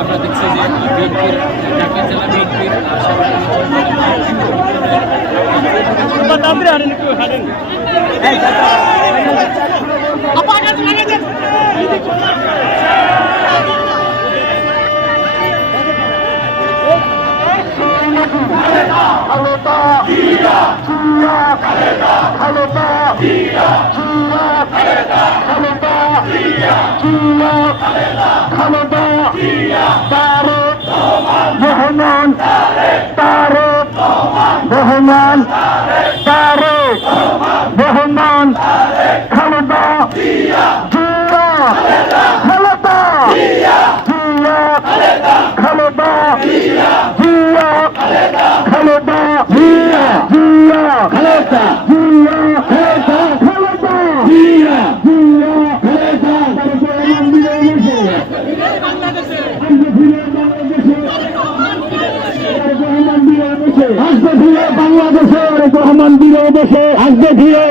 আমরা দেখছি যে বিএনপির ঢাকা জেলা বিএনপির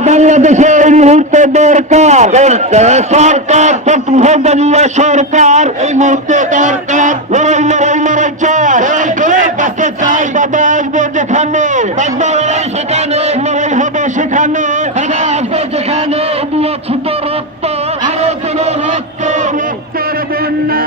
বাংলাদেশের এই মুহূর্তে দরকার সরকার, সরকার এই মুহূর্তে দরকার। লড়াই বাঁচতে চাই, বাবা আসবো যেখানে, সেখানে লড়াই হবে, সেখানে আসবো যেখানে দিয়েছি তো রক্ত, আরো কোনো রক্ত, রক্তের বন্যা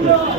Yeah.